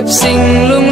cập sinh lung